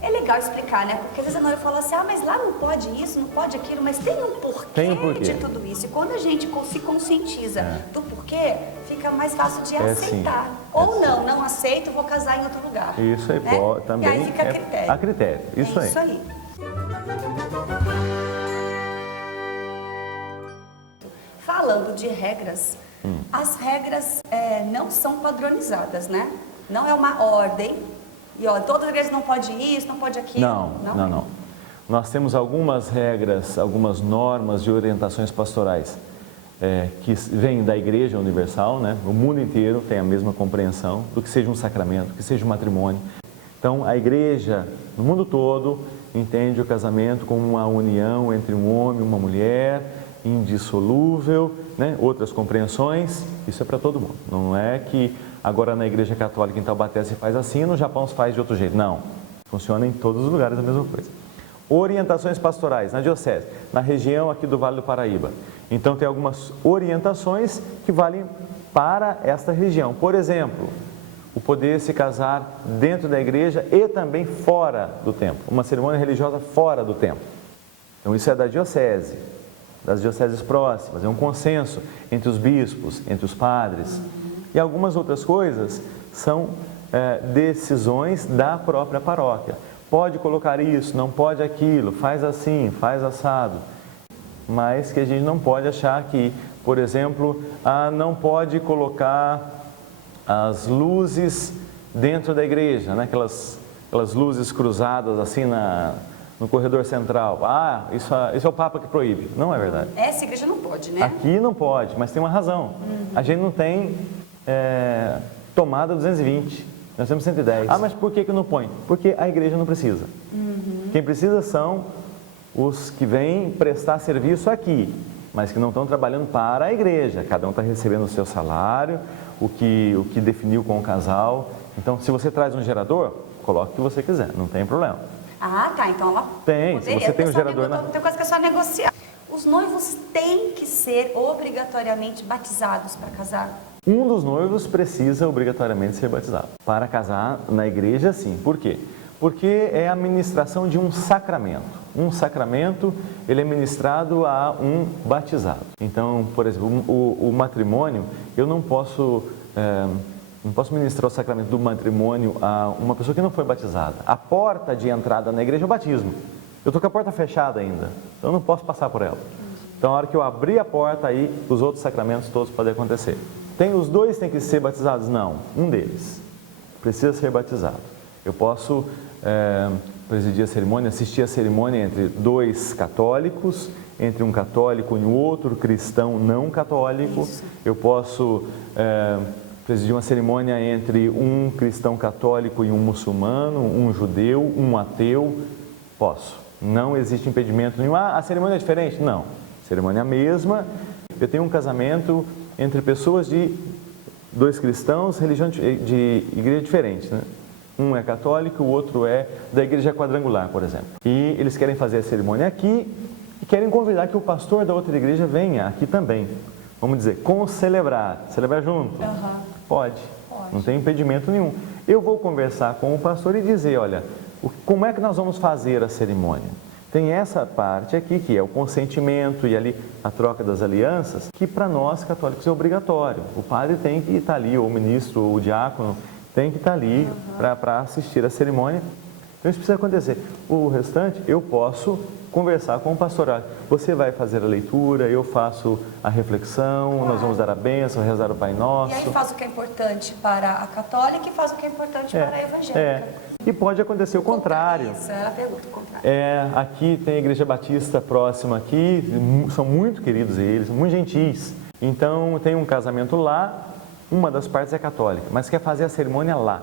É legal explicar, né? Porque às vezes a noiva fala assim, ah, mas lá não pode isso, não pode aquilo, mas tem um porquê de tudo isso. E quando a gente se conscientiza do porquê, fica mais fácil de aceitar. Sim. Ou não aceito, vou casar em outro lugar. Isso aí, né? também. E aí fica a critério. A critério, isso aí. Isso aí. Falando de regras, as regras não são padronizadas, né? Não é uma ordem. E ó, todas as igrejas não pode isso, não pode aquilo. Não. Nós temos algumas regras, algumas normas de orientações pastorais que vêm da Igreja Universal, né? O mundo inteiro tem a mesma compreensão do que seja um sacramento, que seja um matrimônio. Então, a Igreja, no mundo todo, entende o casamento como uma união entre um homem e uma mulher, indissolúvel, né? Outras compreensões, isso é para todo mundo. Não é que agora na Igreja Católica em Taubaté se faz assim, no Japão se faz de outro jeito. Não, funciona em todos os lugares a mesma coisa. Orientações pastorais na diocese, na região aqui do Vale do Paraíba. Então tem algumas orientações que valem para esta região. Por exemplo, o poder se casar dentro da igreja e também fora do templo. Uma cerimônia religiosa fora do templo. Então isso é da diocese, das dioceses próximas. É um consenso entre os bispos, entre os padres. E algumas outras coisas são decisões da própria paróquia. Pode colocar isso, não pode aquilo, faz assim, faz assado. Mas que a gente não pode achar que, por exemplo, não pode colocar as luzes dentro da igreja, né? Aquelas luzes cruzadas assim no corredor central. Isso é o Papa que proíbe. Não é verdade. Essa igreja não pode, né? Aqui não pode, mas tem uma razão. A gente não tem tomada 220. Nós temos 110. Mas por que não põe? Porque a igreja não precisa. Quem precisa são os que vêm prestar serviço aqui, mas que não estão trabalhando para a igreja. Cada um está recebendo o seu salário, o que definiu com o casal. Então, se você traz um gerador, coloque o que você quiser, não tem problema. Tá. Então ela tem. Se você tem um gerador... Tem coisa que é só negociar. Os noivos têm que ser obrigatoriamente batizados para casar? Um dos noivos precisa obrigatoriamente ser batizado. Para casar na igreja, sim. Por quê? Porque é a ministração de um sacramento. Um sacramento, ele é ministrado a um batizado. Então, por exemplo, o matrimônio, eu não posso ministrar o sacramento do matrimônio a uma pessoa que não foi batizada. A porta de entrada na igreja é o batismo. Eu estou com a porta fechada ainda, então eu não posso passar por ela. Então, na hora que eu abrir a porta, aí os outros sacramentos todos podem acontecer. Os dois têm que ser batizados? Não, um deles precisa ser batizado. Eu posso presidir a cerimônia, assistir a cerimônia entre dois católicos, entre um católico e um outro cristão não católico. Isso. Eu posso presidir uma cerimônia entre um cristão católico e um muçulmano, um judeu, um ateu. Posso. Não existe impedimento nenhum. A cerimônia é diferente? Não. A cerimônia é a mesma. Eu tenho um casamento entre pessoas de dois cristãos, religião de igreja diferente, né? Um é católico, o outro é da igreja quadrangular, por exemplo. E eles querem fazer a cerimônia aqui e querem convidar que o pastor da outra igreja venha aqui também. Vamos dizer, celebrar junto. Pode, não tem impedimento nenhum. Eu vou conversar com o pastor e dizer, olha, como é que nós vamos fazer a cerimônia? Tem essa parte aqui, que é o consentimento e ali a troca das alianças, que para nós católicos é obrigatório. O padre tem que estar ali, ou o ministro, ou o diácono, tem que estar ali para assistir a cerimônia. Então isso precisa acontecer. O restante eu posso conversar com o pastoral. Você vai fazer a leitura, eu faço a reflexão, nós vamos dar a bênção, rezar o Pai Nosso. E aí faz o que é importante para a católica e faz o que é importante para a evangélica. E pode acontecer o contrário. Isso, ela pergunta o contrário. Aqui tem a Igreja Batista próxima aqui, são muito queridos eles, muito gentis. Então tem um casamento lá, uma das partes é católica, mas quer fazer a cerimônia lá.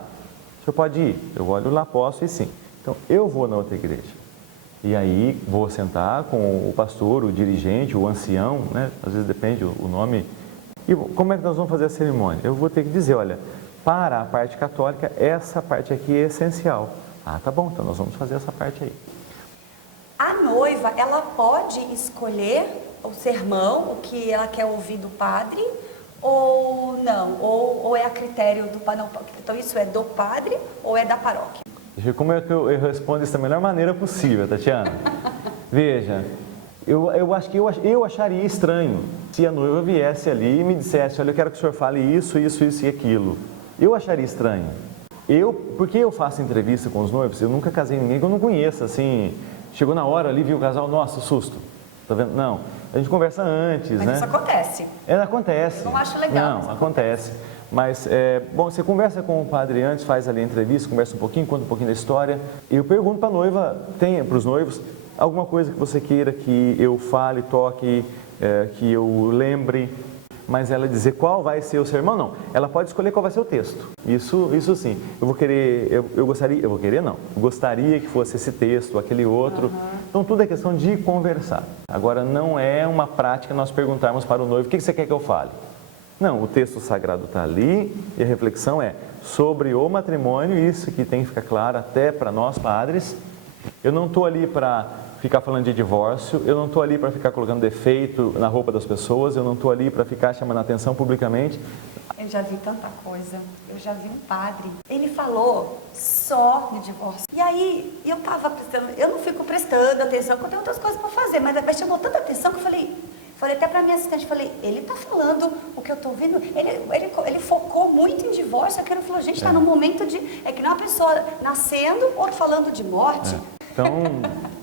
O senhor pode ir? Eu olho lá, posso ir sim. Então eu vou na outra igreja. E aí vou sentar com o pastor, o dirigente, o ancião, né? Às vezes depende o nome. E como é que nós vamos fazer a cerimônia? Eu vou ter que dizer, olha, para a parte católica, essa parte aqui é essencial. Tá bom, então nós vamos fazer essa parte aí. A noiva, ela pode escolher o sermão, o que ela quer ouvir do padre, ou não? Ou é a critério do padre? Então isso é do padre ou é da paróquia? Como é que eu respondo isso da melhor maneira possível, Tatiana? Veja, eu acho que eu acharia estranho se a noiva viesse ali e me dissesse, olha, eu quero que o senhor fale isso, isso, isso e aquilo. Eu acharia estranho. Porque eu faço entrevista com os noivos, eu nunca casei ninguém que eu não conheça, assim, chegou na hora ali, viu o casal, nossa, susto. Tá vendo? Não, a gente conversa antes, né? Mas isso acontece. Acontece. Eu não acho legal. Não, acontece. Mas, bom, você conversa com o padre antes, faz ali a entrevista, conversa um pouquinho, conta um pouquinho da história. E eu pergunto para a noiva, para os noivos, alguma coisa que você queira que eu fale, toque, que eu lembre. Mas ela dizer qual vai ser o sermão, não. Ela pode escolher qual vai ser o texto. Isso sim. Eu gostaria que fosse esse texto, aquele outro. Então tudo é questão de conversar. Agora não é uma prática nós perguntarmos para o noivo, o que você quer que eu fale? Não, o texto sagrado está ali e a reflexão é sobre o matrimônio, isso que tem que ficar claro até para nós padres. Eu não estou ali para ficar falando de divórcio, eu não estou ali para ficar colocando defeito na roupa das pessoas, eu não estou ali para ficar chamando a atenção publicamente. Eu já vi tanta coisa, eu já vi um padre, ele falou só de divórcio. E aí eu não fico prestando atenção, porque eu tenho outras coisas para fazer, mas chamou tanta atenção que eu falei até para minha assistente, ele está falando o que eu estou ouvindo, ele focou muito em divórcio, aquilo falou, gente, está no momento de, é que não é uma pessoa nascendo, outro falando de morte. Então,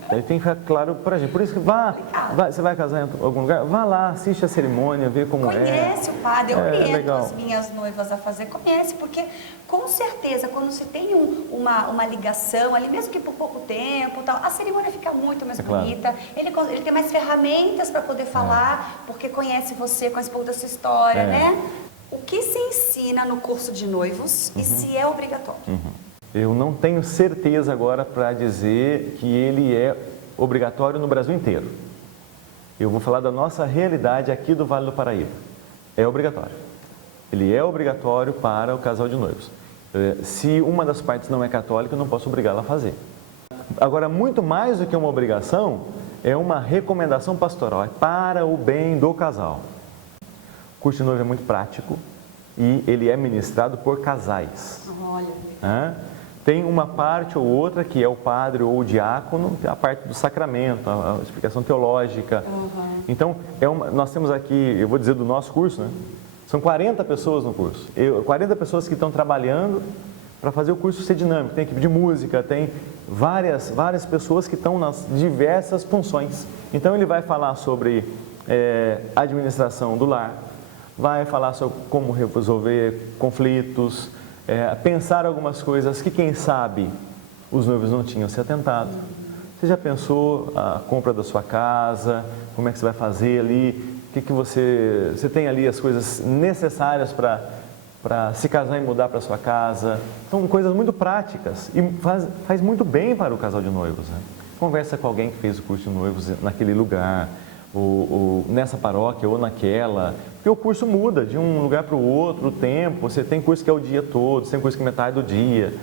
aí tem que ficar claro para a gente. Por isso que você vai casar em algum lugar, vá lá, assiste a cerimônia, vê como Conhece o padre, eu oriento legal. as minhas noivas a fazer, conhece, porque com certeza, quando se tem uma ligação ali, mesmo que por pouco tempo, tal, a cerimônia fica muito mais bonita, claro. Ele tem mais ferramentas para poder falar, porque conhece você, conhece um pouco da sua história, né? O que se ensina no curso de noivos e se é obrigatório? Eu não tenho certeza agora para dizer que ele é obrigatório no Brasil inteiro. Eu vou falar da nossa realidade aqui do Vale do Paraíba. É obrigatório. Ele é obrigatório para o casal de noivos. Se uma das partes não é católica, eu não posso obrigá-la a fazer. Agora, muito mais do que uma obrigação, é uma recomendação pastoral, é para o bem do casal. O curso de noivo é muito prático e ele é ministrado por casais. Olha. Tem uma parte ou outra que é o padre ou o diácono, a parte do sacramento, a explicação teológica. Então, nós temos aqui, eu vou dizer do nosso curso, né? São 40 pessoas no curso. 40 pessoas que estão trabalhando para fazer o curso ser dinâmico. Tem equipe de música, tem várias pessoas que estão nas diversas funções. Então, ele vai falar sobre administração do lar, vai falar sobre como resolver conflitos, pensar algumas coisas que, quem sabe, os noivos não tinham se atentado. Você já pensou a compra da sua casa? Como é que você vai fazer ali? O que você tem ali as coisas necessárias para se casar e mudar para sua casa? São coisas muito práticas e faz muito bem para o casal de noivos, né? Conversa com alguém que fez o curso de noivos naquele lugar, ou nessa paróquia ou naquela, porque o curso muda de um lugar para o outro, o tempo, você tem curso que é o dia todo, você tem curso que é metade do dia,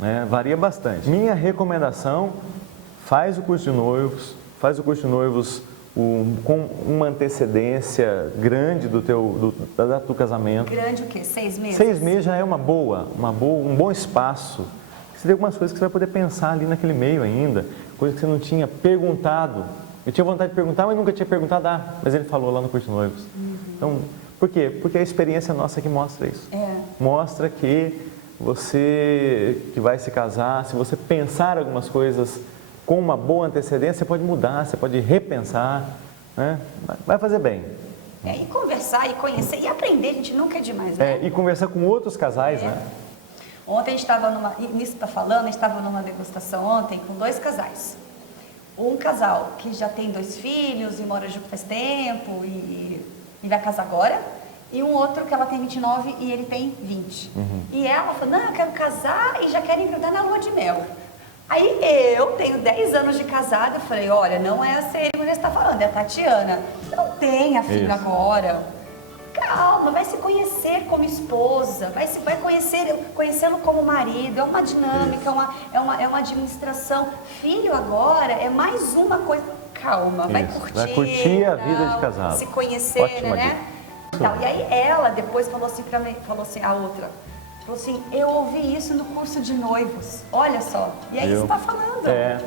né? Varia bastante. Minha recomendação, faz o curso de noivos com uma antecedência grande do teu casamento. Grande o quê? 6 meses? 6 meses já é um bom espaço. Você tem algumas coisas que você vai poder pensar ali naquele meio ainda, coisas que você não tinha perguntado. Eu tinha vontade de perguntar, mas nunca tinha perguntado, mas ele falou lá no curso de noivos. Então, por quê? Porque a experiência nossa que mostra isso. Mostra que você que vai se casar, se você pensar algumas coisas com uma boa antecedência, você pode mudar, você pode repensar, né? Vai fazer bem. E conversar, e conhecer, e aprender, a gente nunca é demais, né? E conversar com outros casais, né? Ontem a gente estava nisso que está falando, a gente estava numa degustação ontem com 2 casais. Um casal que já tem 2 filhos e mora junto faz tempo e vai casar agora. E um outro que ela tem 29 e ele tem 20. E ela falou, não, eu quero casar e já quero engravidar na lua de mel. Aí eu tenho 10 anos de casada, eu falei, olha, não é a cerimônia que você está falando, é a Tatiana. Não tenha filho agora. Calma, vai se conhecer como esposa, vai conhecê-lo como marido, é uma dinâmica, é uma administração. Filho agora é mais uma coisa, calma, vai curtir a vida de casado. Se conhecer, né? Então, e aí ela depois falou assim pra mim, a outra, Falou assim, eu ouvi isso no curso de noivos. Olha só. E aí Viu? você está falando. É.